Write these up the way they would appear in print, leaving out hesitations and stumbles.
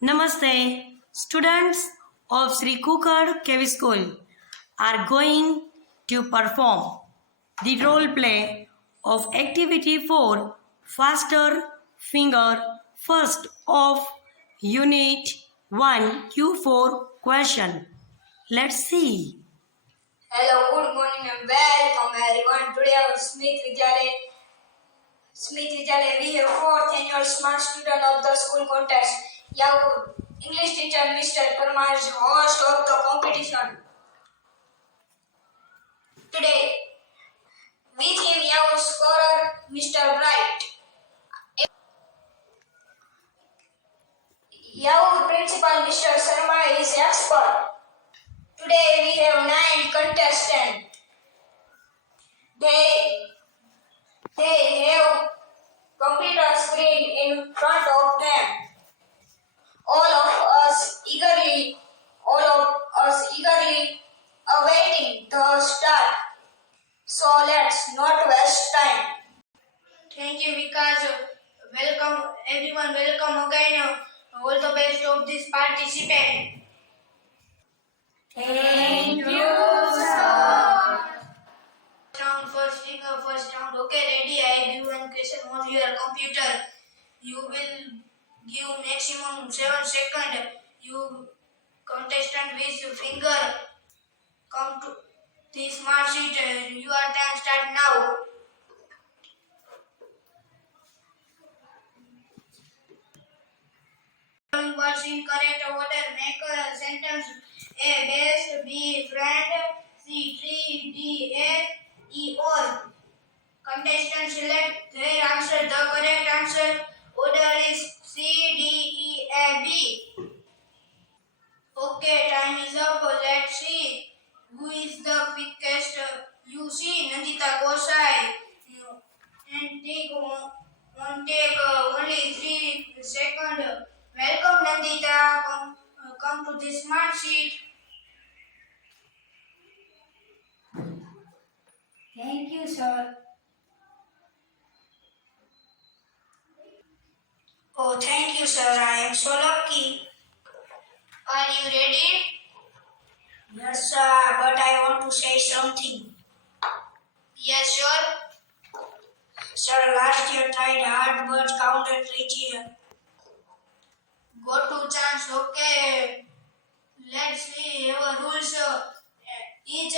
Namaste. Students of Sri Kukad KV School are going to perform the role play of activity 4 faster finger first of unit 1 Q4 question. Let's see. Hello, good morning and welcome everyone. Today our Smith Vidyalaya we have fourth annual smart student of the school contest. Our English teacher Mr. Parmar is host of the competition. Today with him our scorer Mr. Bright. Our principal Mr. Sharma is expert. Today we have 9 contestants. They have computer screen in front of them. All of us eagerly awaiting the start. So let's not waste time. Thank you, Vikas. Welcome everyone. Welcome again. All the best of this participant. Thank you, sir. First round. Okay, ready? I give one question on your computer. You will give maximum 7 seconds. You contestant with your finger come to the smart sheet. Your time start now. Words in correct order. Make a sentence. A best, B friend, C tree, D egg, E all. Contestant select their answer. The correct answer order is C, D, E, and B. Okay, time is up. Let's see who is the quickest. You see Nandita Gosai and take only 3 seconds. Welcome Nandita. Come to the smart sheet. Thank you, sir. Oh, thank you, sir. I am so lucky. Are you ready? Yes, sir. But I want to say something. Yes, sure. Sir, last year tried hard but counted each year. Go to chance. Okay. Let's see our rules. Each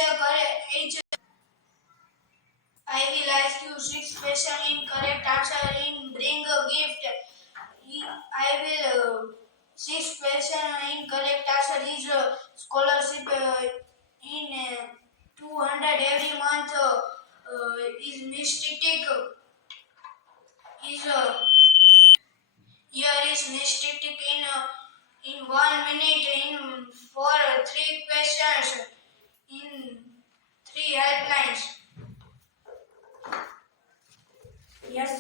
I will ask you 6 questions in correct answer in bring a gift. I will 6 questions in correct answer is scholarship in 200 every month is mystic is here is mystic in 1 minute in for 3 questions in 3 helplines. Yes.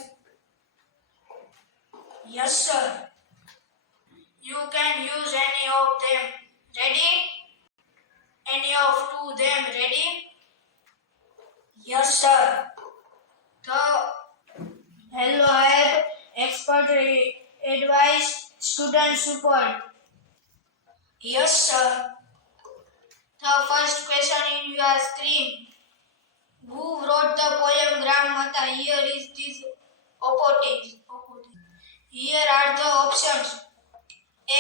Yes, sir. You can use any of them. Ready? Any of two them. Ready? Yes, sir. The Hello Help expert advice student support. Yes, sir. The first question in your screen. Who wrote the poem Gram Mata? Here is this opportunity. Here are the options. A.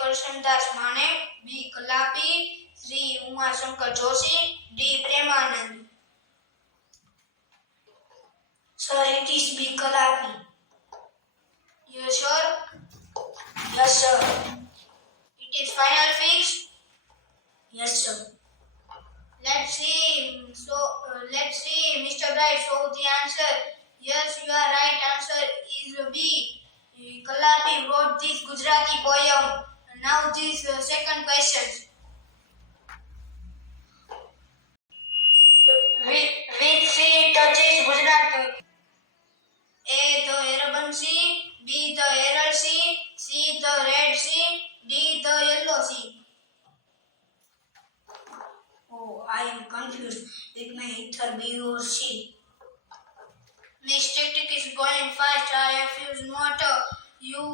Karshandas Manek, B. Kalapi, C. Uma Shankar Joshi, D. Premanand. Sir, it is B. Kalapi. You sure? Yes, sir. It is final fix? Yes, sir. Let's see. Let's see, Mr. Bright. So the answer. Yes, your right answer is B. Kalapi wrote this Gujarati poem. Now this second question. Which sea touches Gujarat? A. The Arabian Sea, B. The Aral Sea, C. The Red Sea, D. The Yellow Sea. Oh, I am confused. It may either B or C. Mistake is going you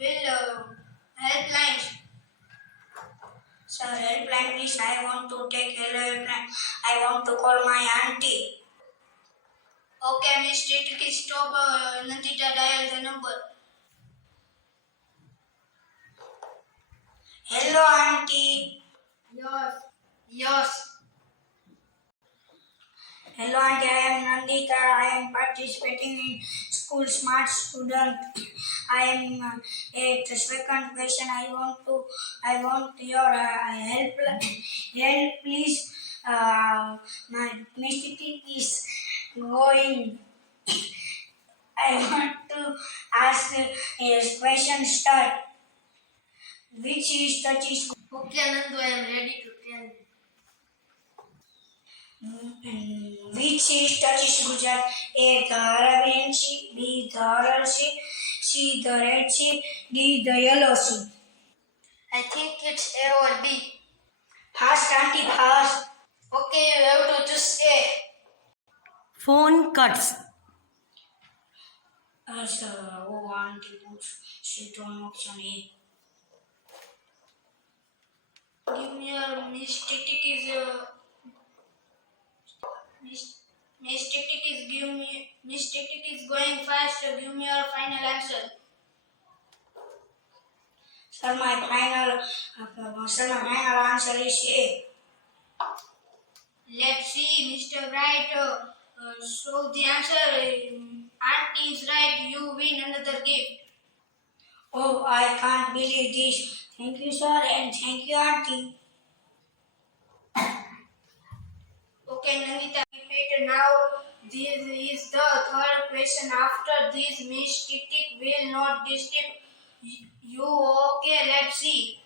will helplines. Sir, helpline please. I want to take helpline. I want to call my auntie. Okay, Miss Titiki, stop. Nandita, dial the number. Hello, auntie. Yes. Hello, auntie. I am Nandita. I am participating in school smart student. I am at the second question. I want your help. Help, please. My mistake is going. I want to ask a question. Start. Which is touch is Okay, Nandu, I am ready to tell you. which is touches Gujarat? A. The Arabian Sea, B. The Aral Sea, C. The Red Sea, D. The Yellow Sea. I think it's A or B. Fast, auntie, fast. Okay, you have to choose A. Phone cuts. Sir, oh, auntie, puts sit on option A. Give me your mistake is mistake is going fast. Give me your final answer. Sir, my final answer is A. Let's see, Mr. Wright. So the answer, auntie is right. You win another gift. Oh, I can't believe this. Thank you, sir, and thank you, auntie. Okay, Nandita, repeat now. This is the third question. After this, Miss Titik will not disturb you. Okay, let's see.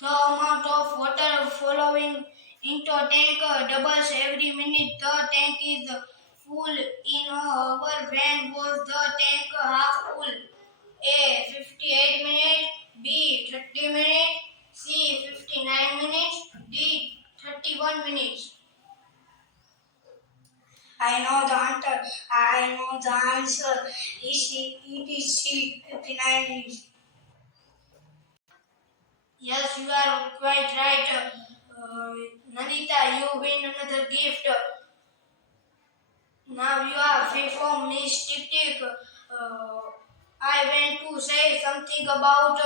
The amount of water flowing into tank doubles every minute. The tank is full in an hour. When was the tank half full? A. 58 minutes, B. 30 minutes, C. 59 minutes, D. 31 minutes. I know the answer. It is C. 59 minutes. Yes, you are quite right. Nandita, you win another gift. Now you are free from Miss Tik. I want to say something about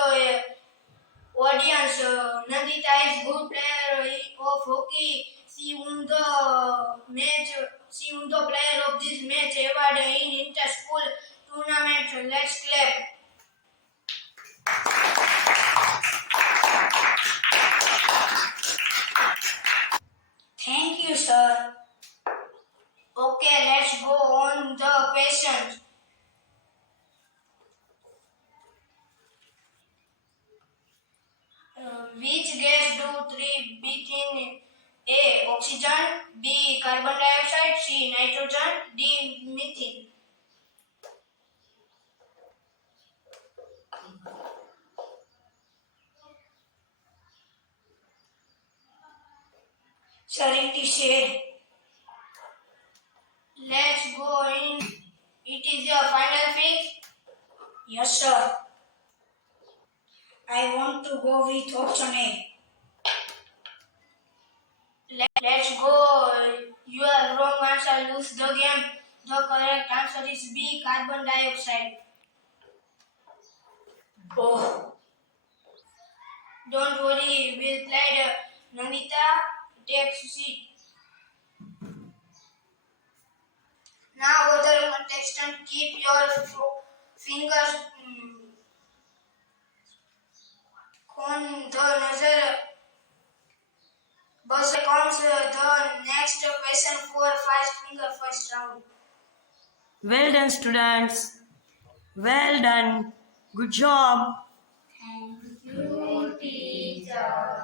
audience. Nandita is good player of hockey. She won the match. She won the player of this match award in inter-school tournament. Let's clap. Thank you, sir. Okay, let's go on the questions. Which gas do three breathe in? A. Oxygen, B. Carbon dioxide, C. Nitrogen, D. Methane. Sir, it is said. Let's go in. It is your final fix? Yes, sir. I want to go with option A. Let's go. Your wrong answer lose the game. The correct answer is B. Carbon dioxide. Oh. Don't worry, we'll play the Nandita takes seat. Now, other contestant, keep your fingers on the nazar. Buzzer comes the next question for first finger first round. Well done, students. Well done. Good job. Thank you, teacher.